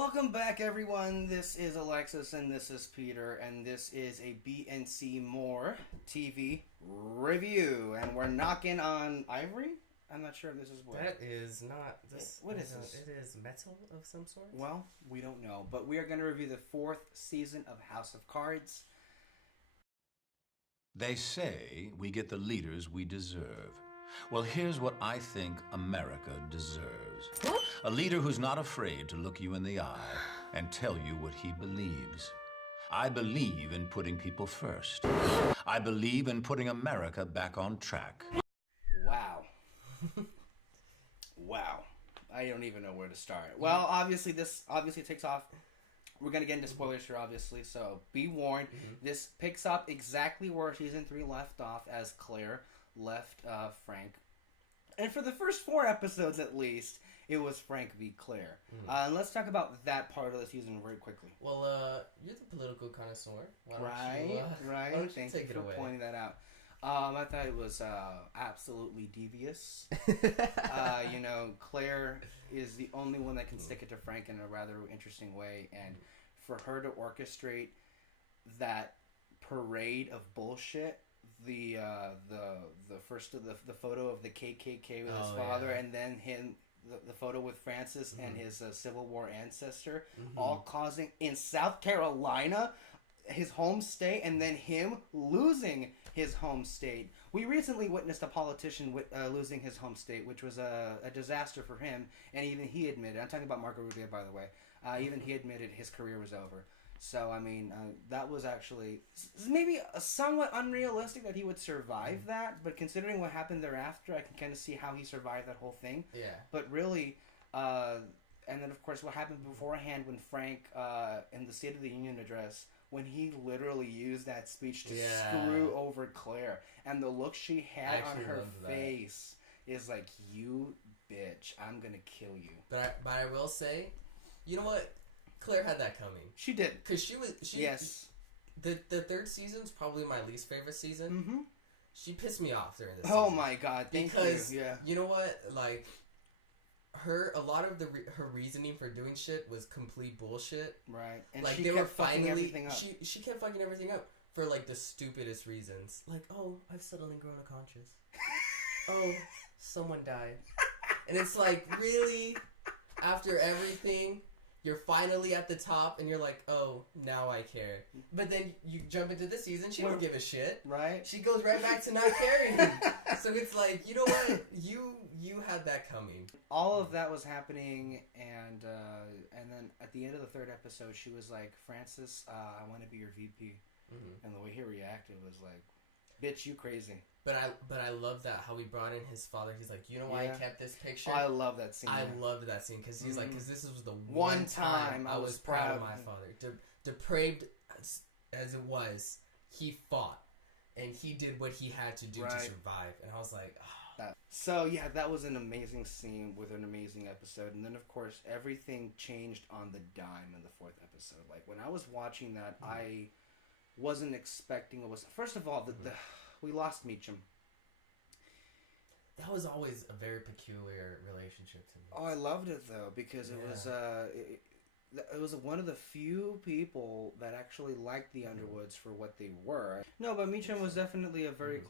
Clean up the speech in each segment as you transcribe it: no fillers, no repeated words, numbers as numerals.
Welcome back, everyone. This is Alexis, and this is Peter, and this is a BNC More TV review, and we're knocking on Ivory. I'm not sure if this is what. That is not this. What is this? It is metal of some sort. Well, we don't know, but we are going to review the 4th season of House of Cards. They say we get the leaders we deserve. Well, here's what I think America deserves. A leader who's not afraid to look you in the eye and tell you what he believes. I believe in putting people first. I believe in putting America back on track. Wow. Wow. I don't even know where to start. Well, obviously, this takes off. We're going to get into spoilers here, obviously, so be warned. This picks up exactly where Season 3 left off, as Claire left Frank. And for the first 4 episodes, at least, it was Frank v. Claire. And let's talk about that part of the season very quickly. Well, you're the political connoisseur. Why don't Right. Why don't you Thank take you it for away? pointing that out. I thought it was absolutely devious. Claire is the only one that can stick it to Frank in a rather interesting way, and for her to orchestrate that parade of bullshit, the first of the photo of the KKK with his father, and then the photo with Francis and his Civil War ancestor, all causing in South Carolina, his home state, and then him losing his home state. We recently witnessed a politician losing his home state, which was a disaster for him, and even he admitted, I'm talking about Marco Rubio, by the way, even he admitted his career was over. So, I mean, that was actually maybe somewhat unrealistic that he would survive that, but considering what happened thereafter, I can kind of see how he survived that whole thing. Yeah. But really, and then, of course, what happened beforehand when Frank, in the State of the Union address, when he literally used that speech to screw over Claire, and the look she had on her face is like, you bitch, I'm gonna kill you. But I will say, you know what? Claire had that coming. She did. Because yes. The 3rd season's probably my least favorite season. She pissed me off during this Oh season. my god, thank because, you. Yeah. You know what? Like, a lot of her reasoning for doing shit was complete bullshit. Right. And like, she they kept were fucking everything up. She kept fucking everything up for, like, the stupidest reasons. Like, oh, I've suddenly grown a conscience. Oh, someone died. And it's like, really? After everything, you're finally at the top, and you're like, oh, now I care. But then you jump into this season, she don't give a shit. Right. She goes right back to not caring. So it's like, you know what? You had that coming. All of that was happening, and then at the end of the 3rd episode, she was like, Francis, I want to be your VP. And the way he reacted was like, bitch, you crazy. But I love that, how he brought in his father. He's like, you know why I kept this picture? I love that scene. I loved that scene because he's like, because this was the one time I was proud of my father. Depraved as it was, he fought. And he did what he had to do to survive. And I was like, oh. So, yeah, that was an amazing scene with an amazing episode. And then, of course, everything changed on the dime in the 4th episode. Like, when I was watching that, I wasn't expecting it was... First of all, we lost Meacham. That was always a very peculiar relationship to me. Oh, I loved it, though, because it was... It was one of the few people that actually liked the Underwoods for what they were. No, but Meacham was definitely a very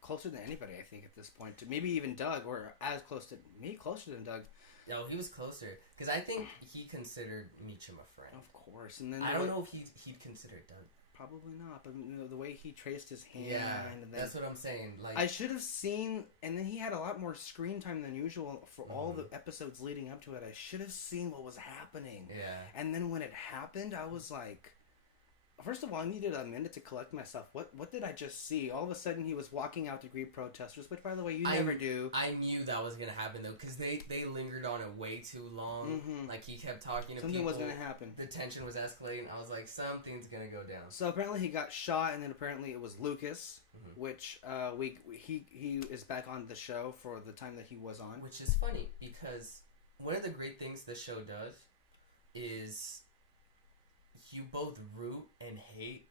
closer than anybody, I think, at this point. To maybe even Doug, or as close to me, closer than Doug. No, he was closer because I think he considered Meacham a friend. Of course, and then I don't know if he'd considered Doug. Probably not, but the way he traced his hand. Yeah, and then, that's what I'm saying. Like, I should have seen, and then he had a lot more screen time than usual for all the episodes leading up to it. I should have seen what was happening. Yeah. And then when it happened, I was like, first of all, I needed a minute to collect myself. What did I just see? All of a sudden, he was walking out to greet protesters, which, by the way, you never do. I knew that was gonna happen though, because they lingered on it way too long. Like, he kept talking to people. Something was gonna happen. The tension was escalating. I was like, something's gonna go down. So apparently he got shot, and then apparently it was Lucas, which he is back on the show for the time that he was on. Which is funny because one of the great things the show does is you both root and hate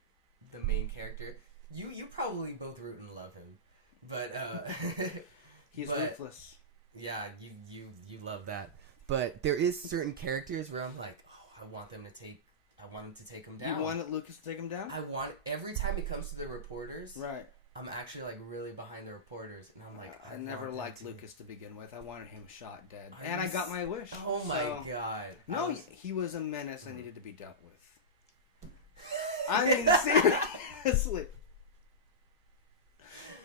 the main character. You probably both root and love him, but he's ruthless. Yeah, you love that. But there is certain characters where I'm like, oh I want them to take him down. You wanted Lucas to take him down? Every time it comes to the reporters, right. I'm actually like really behind the reporters, and I'm like, I never liked Lucas to begin with. I wanted him shot dead, and I got my wish. Oh my god! No, he was a menace and needed to be dealt with. I mean, seriously.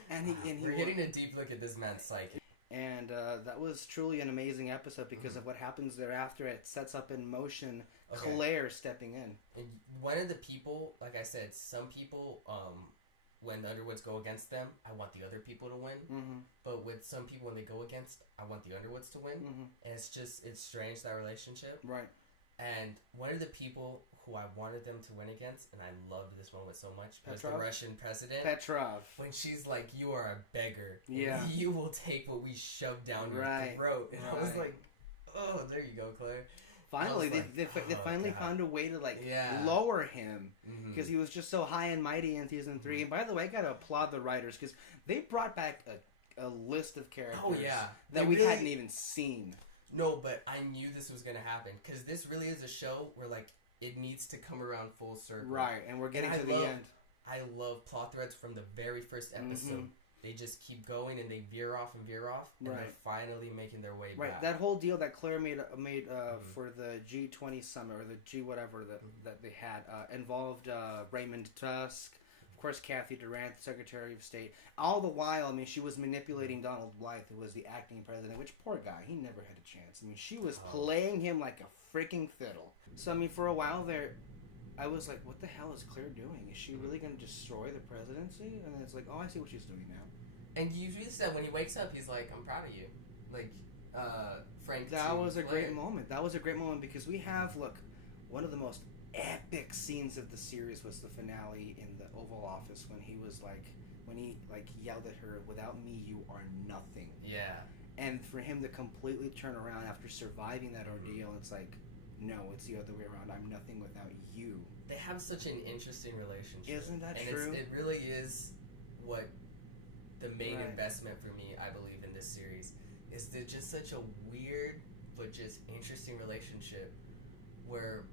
And we're getting a deep look at this man's psyche. And that was truly an amazing episode because of what happens thereafter. It sets up in motion Claire stepping in. And one of the people, like I said, some people, when the Underwoods go against them, I want the other people to win. Mm-hmm. But with some people, when they go against, I want the Underwoods to win. Mm-hmm. And it's strange, that relationship. Right. And one of the people who I wanted them to win against, and I loved this moment so much, was the Russian president. Petrov. When she's like, you are a beggar. Yeah. You will take what we shoved down your throat. And I was like, oh, there you go, Claire. Finally, they finally found a way to lower him because he was just so high and mighty in season 3. And by the way, I gotta applaud the writers because they brought back a list of characters that we hadn't even seen. No, but I knew this was gonna happen because this really is a show where it needs to come around full circle. Right, and we're getting to the end. I love plot threads from the very first episode. Mm-hmm. They just keep going and they veer off, and they're finally making their way back. Right, that whole deal that Claire made for the G20 summit, or the G whatever that they had, involved Raymond Tusk, of course Kathy Durant, Secretary of State. All the while, I mean, she was manipulating Donald Blythe, who was the acting president, which, poor guy, he never had a chance. I mean, she was playing him like a freaking fiddle. So, I mean, for a while there, I was like, what the hell is Claire doing? Is she really going to destroy the presidency? And then it's like, oh, I see what she's doing now. And you said when he wakes up, he's like, I'm proud of you. Like, Frank. That was a great moment. That was a great moment because we have, one of the most epic scenes of the series was the finale in the Oval Office when he yelled at her, without me, you are nothing. Yeah. And for him to completely turn around after surviving that ordeal, it's like, no, it's the other way around. I'm nothing without you. They have such an interesting relationship. Isn't that and true? It really is what the main investment for me, I believe, in this series is just such a weird but just interesting relationship where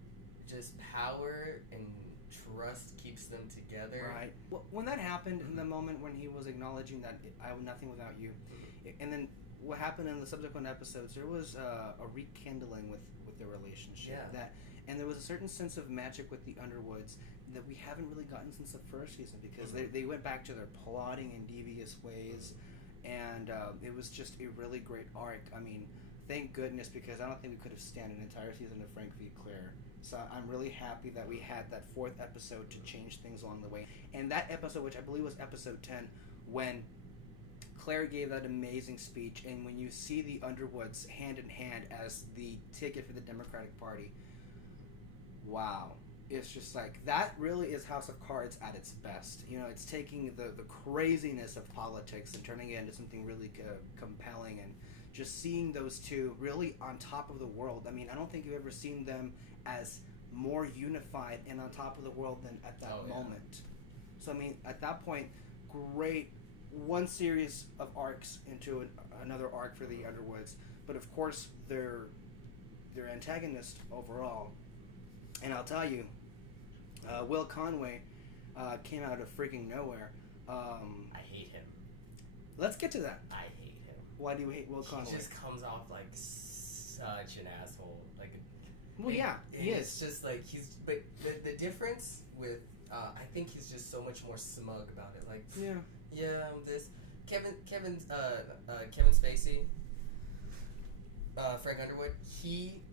just power and trust keeps them together. Right. Well, when that happened, in the moment when he was acknowledging that I am nothing without you, and then what happened in the subsequent episodes, there was a rekindling with their relationship. Yeah. And there was a certain sense of magic with the Underwoods that we haven't really gotten since the first season because they went back to their plotting and devious ways, and it was just a really great arc. I mean, thank goodness, because I don't think we could have stand an entire season of Frank v. Claire. So I'm really happy that we had that 4th episode to change things along the way. And that episode, which I believe was episode 10, when Claire gave that amazing speech, and when you see the Underwoods hand in hand as the ticket for the Democratic Party, wow. It's just like, that really is House of Cards at its best. You know, it's taking the craziness of politics and turning it into something really compelling, and just seeing those two really on top of the world. I mean, I don't think you've ever seen them as more unified and on top of the world than at that moment. So, I mean, at that point, great one series of arcs into another arc for the Underwoods. But, of course, their antagonist overall. And I'll tell you, Will Conway came out of freaking nowhere. I hate him. Let's get to that. I hate him. Why do you hate Will Conway? He just comes off like such an asshole. Well, yeah, he is. It's just like but the difference with, I think he's just so much more smug about it. Like, I'm this. Kevin Spacey, Frank Underwood, he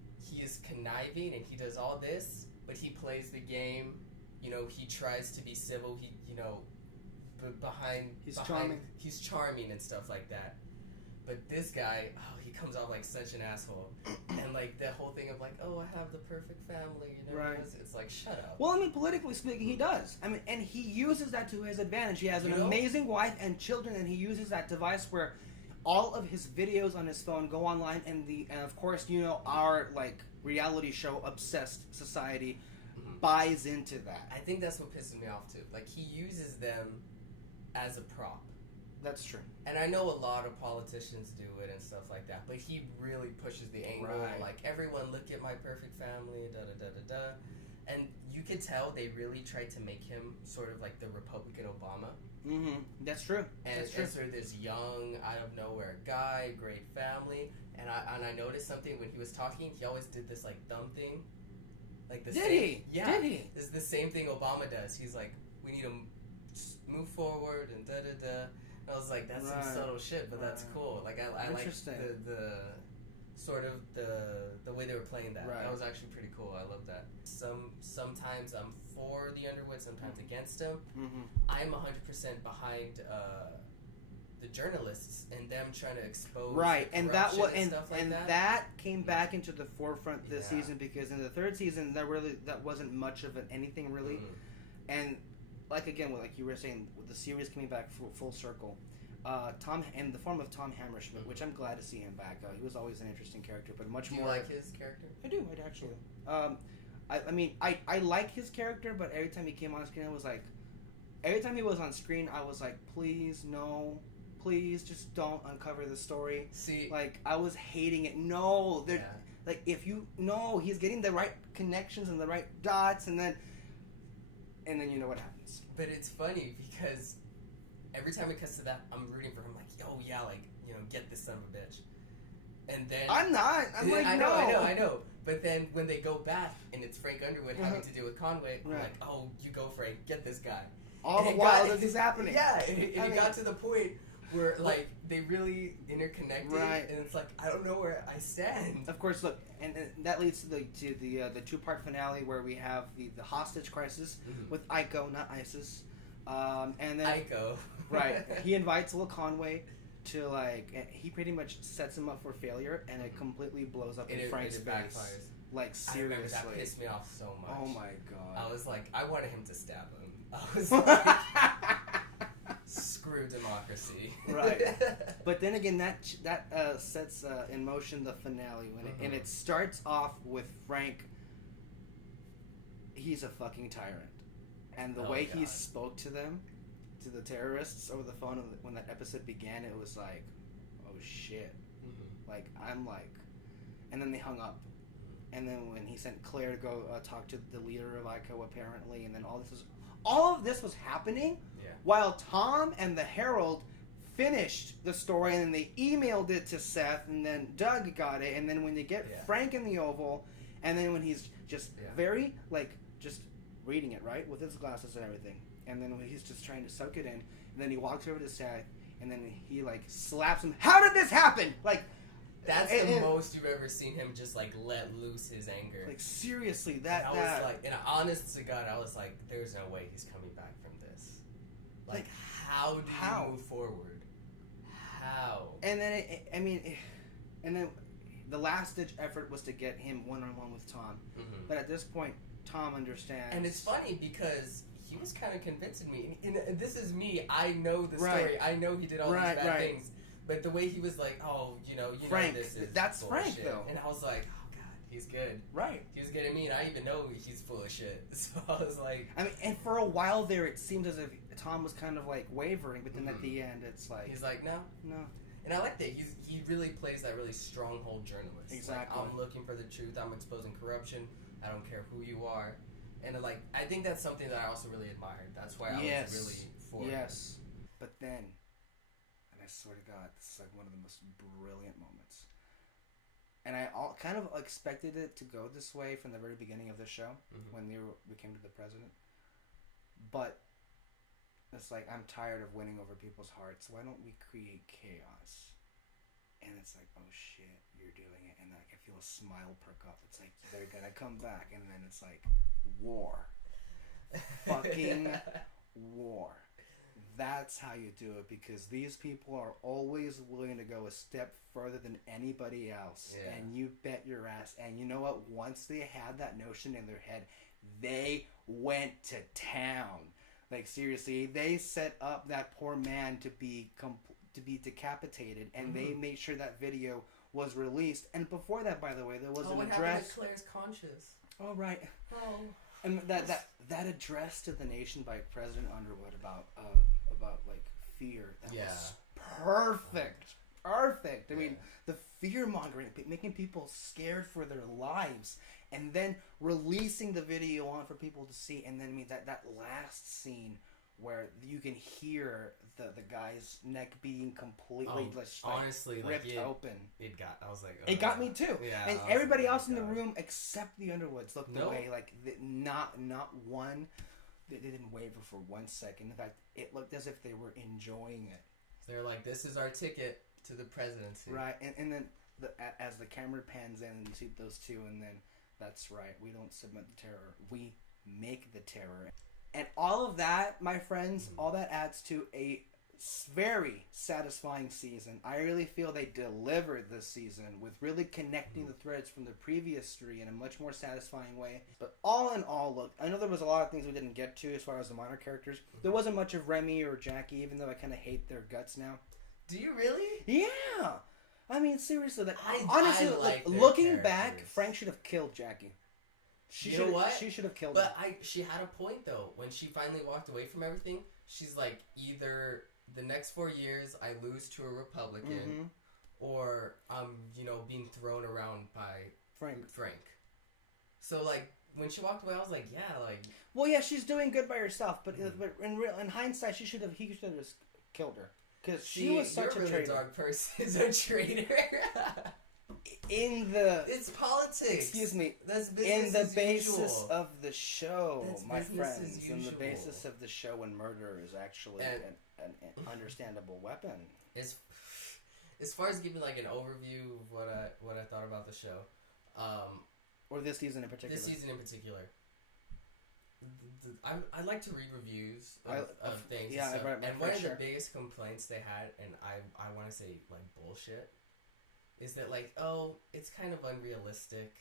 is conniving and he does all this, but he plays the game. You know, he tries to be civil. He, he's charming and stuff like that. But this guy, he comes off like such an asshole. And like the whole thing of like, I have the perfect family, Right. It's like, shut up. Well, I mean, politically speaking, he does. I mean, and he uses that to his advantage. He has an amazing wife and children, and he uses that device where all of his videos on his phone go online, and of course, our reality show obsessed society buys into that. I think that's what pisses me off too. Like, he uses them as a prop. That's true. And I know a lot of politicians do it and stuff like that, but he really pushes the angle, Right. like, everyone look at my perfect family, da-da-da-da-da. And you could tell they really tried to make him sort of like the Republican Obama. Mm-hmm. That's true. And, That's true. and sort of this young, out of nowhere guy, great family. And I noticed something when he was talking, he always did this, like, thumb thing. Like the Did same, he? Yeah. Did he? It's the same thing Obama does. He's like, we need to move forward and da-da-da. I was like, that's some subtle shit, but that's cool. Like, I like the sort of the way they were playing that. Right. That was actually pretty cool. I love that. Sometimes I'm for the Underwood, sometimes against him. Mm-hmm. I'm 100% behind the journalists and them trying to expose and that was stuff like and that came back into the forefront this season, because in the third season that wasn't much of anything really. And like you were saying, with the series coming back full circle, Tom, in the form of Tom Hammerschmidt, which I'm glad to see him back. He was always an interesting character, but much more. Do you like his character? I do, actually. I mean, I like his character, but every time he came on screen, every time he was on screen, I was like, please, no, please, just don't uncover the story. See, like, I was hating it. No, like, if you know he's getting the right connections and the right dots, and then you know what happens. But it's funny because every time it cuts to that, I'm rooting for him. Like, oh yeah, like, you know, get this son of a bitch. And then I'm not. I'm like, I no. know. But then when they go back and it's Frank Underwood having to deal with Conway, I'm like, oh, you go, Frank, get this guy. All the while this is happening. Yeah, and it got to the point where, like, they really interconnected, and it's like, I don't know where I stand. Of course, look, and that leads to the two-part finale where we have the hostage crisis with Aiko, not ISIS, and then Aiko, right? He invites Will Conway to, like, he pretty much sets him up for failure, and it completely blows up in Frank's face. Backfires. Like, seriously, that pissed me off so much. Oh my god! I was like, I wanted him to stab him. I was like, screw democracy. Right. But then again, that sets in motion the finale and it starts off with Frank. He's a fucking tyrant, and the way he spoke to them, to the terrorists over the phone when that episode began, it was like, oh shit. Like, I'm like, and then they hung up. And then when he sent Claire to go talk to the leader of ICO, apparently, and then all of this was happening while Tom and the Herald finished the story, and then they emailed it to Seth, and then Doug got it, and then when they get Frank in the Oval, and then when he's just very, like, just reading it, right, with his glasses and everything, and then when he's just trying to soak it in, and then he walks over to Seth, and then he, like, slaps him. How did this happen? Like, that's the most you've ever seen him just, like, let loose his anger. Like, seriously, I was like, and honest to God, I was like, there's no way he's coming back from this. Like, how do you move forward? How? And then, and then the last-ditch effort was to get him one-on-one with Tom. But at this point, Tom understands. And it's funny because he was kind of convincing me. And this is me. I know the story. I know he did all these bad things. But the way he was like, oh, you know Frank, this is that's bullshit. Frank, though. And I was like, oh, God, he's good. Right. He was getting me, and I even know he's full of shit. So I was like... I mean, and for a while there, it seemed as if Tom was kind of, like, wavering, but then at the end, it's like... He's like, no. And I like that. He really plays that really stronghold journalist. Exactly. Like, I'm looking for the truth. I'm exposing corruption. I don't care who you are. And, like, I think that's something that I also really admired. That's why I was really for it. Yes. But then... I swear to God, this is like one of the most brilliant moments. And I kind of expected it to go this way from the very beginning of the show, when we came to the president. But it's like, I'm tired of winning over people's hearts. Why don't we create chaos? And it's like, oh shit, you're doing it. And like, I feel a smile perk up. It's like, they're gonna come back. And then it's like, war. Fucking war. That's how you do it, because these people are always willing to go a step further than anybody else. And you bet your ass. And you know what? Once they had that notion in their head, they went to town. Like, seriously, they set up that poor man to be decapitated, and they made sure that video was released. And before that, by the way, there was an address. What happened to Claire's conscience? Oh, right. Oh. And that address to the nation by President Underwood about like fear. That Yeah. was perfect. Perfect. I mean, the fear mongering, making people scared for their lives, and then releasing the video on for people to see. And then, I mean, that last scene where you can hear the guy's neck being completely honestly, ripped like, open. I was like, It got me too. Yeah, and everybody else in the room except the Underwoods looked away. Like not one. They didn't waver for 1 second. In fact, it looked as if they were enjoying it. They're like, this is our ticket to the presidency. Right, and then as the camera pans in and you see those two, and then that's right. We don't submit the terror. We make the terror. And all of that, my friends, all that adds to a very satisfying season. I really feel they delivered this season with really connecting the threads from the previous three in a much more satisfying way. But all in all, look, I know there was a lot of things we didn't get to as far as the minor characters. There wasn't much of Remy or Jackie, even though I kind of hate their guts now. Do you really? Yeah! I mean, seriously, like, I honestly, like looking characters. back, Frank should have killed Jackie. You know what? She should have killed But him. she had a point though. When she finally walked away from everything, she's like, either the next 4 years I lose to a Republican, or I'm, being thrown around by Frank. So like when she walked away, I was like, yeah, like. Well, yeah, she's doing good by herself, but in hindsight, he should have just killed her because she was such a really traitor. Dark person is a traitor. It's politics. Excuse me. That's business in the as basis usual. of the show, That's my business friends. as In the usual. basis of the show, and murder is actually an understandable weapon. As far as giving like an overview of what I thought about the show, or this season in particular. I like to read reviews of things. Yeah, and, right, and one of the biggest complaints they had, and I want to say like bullshit, is that like, oh, it's kind of unrealistic.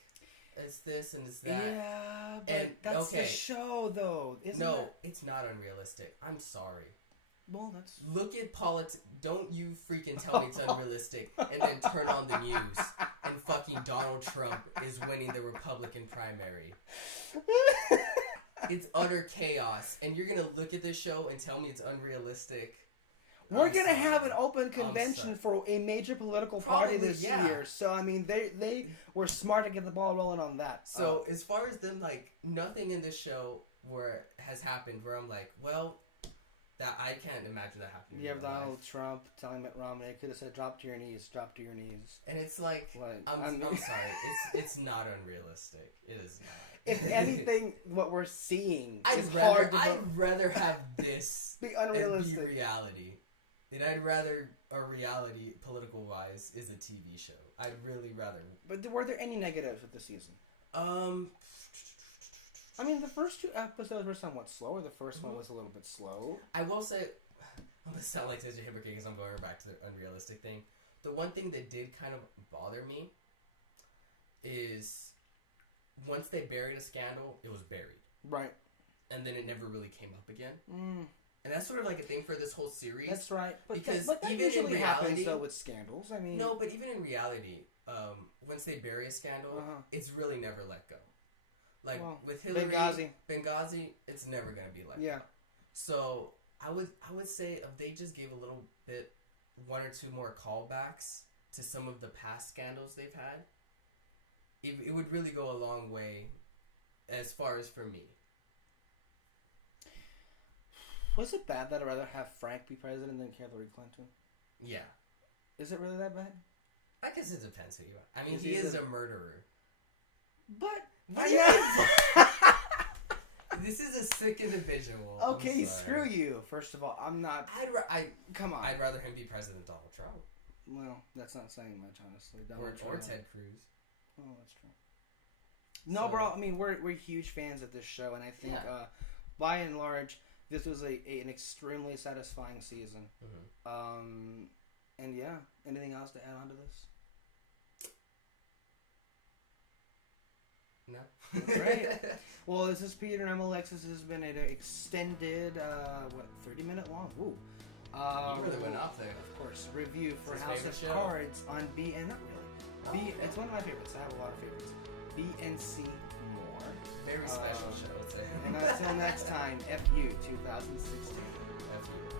It's this and it's that. Yeah, but that's the show though, isn't it? No, it's not unrealistic. I'm sorry. Well, that's... Look at politics. Don't you freaking tell me it's unrealistic and then turn on the news and fucking Donald Trump is winning the Republican primary. It's utter chaos. And you're going to look at this show and tell me it's unrealistic? We're going to have an open convention for a major political party this year. So, I mean, they were smart to get the ball rolling on that. So, as far as them, like, nothing in this show has happened where I'm like, well... That I can't imagine that happening. You have Donald Trump telling Mitt Romney, could have said, drop to your knees. And it's like, I'm sorry, it's not unrealistic. It is not. If anything, what we're seeing I'd rather have this be unrealistic. And be reality. And I'd rather a reality, political-wise, is a TV show. I'd really rather... But were there any negatives with the season? I mean, the first two episodes were somewhat slower. The first one was a little bit slow. I will say, I'm going to sound like such a hypocrite because I'm going back to the unrealistic thing. The one thing that did kind of bother me is once they buried a scandal, it was buried. Right. And then it never really came up again. And that's sort of like a thing for this whole series. That's right. But because that even usually in reality, happens, though, with scandals. I mean... No, but even in reality, once they bury a scandal, it's really never let go. Like, with Hillary, Benghazi, it's never going to be let go. So, I would say if they just gave a little bit, one or two more callbacks to some of the past scandals they've had, it would really go a long way as far as for me. Was it bad that I'd rather have Frank be president than Hillary Clinton? Yeah. Is it really that bad? I guess it depends who you are. I mean, he is a murderer. But... This is a sick individual. Okay, screw you. First of all, I'm not... Come on. I'd rather him be President Donald Trump. Well, that's not saying much, honestly. Or Ted Cruz. Oh, that's true. No, bro, I mean, we're huge fans of this show, and I think, by and large, this was an extremely satisfying season. And yeah, anything else to add on to this? No. Great. Well, this is Peter and I'm Alexis. This has been an extended, 30-minute long? Ooh. You really went off there. Of course. Review for House of Cards on not really. It's one of my favorites. I have a lot of favorites. BNC More. Very special show, I'd say. And until next time, FU 2016. FU.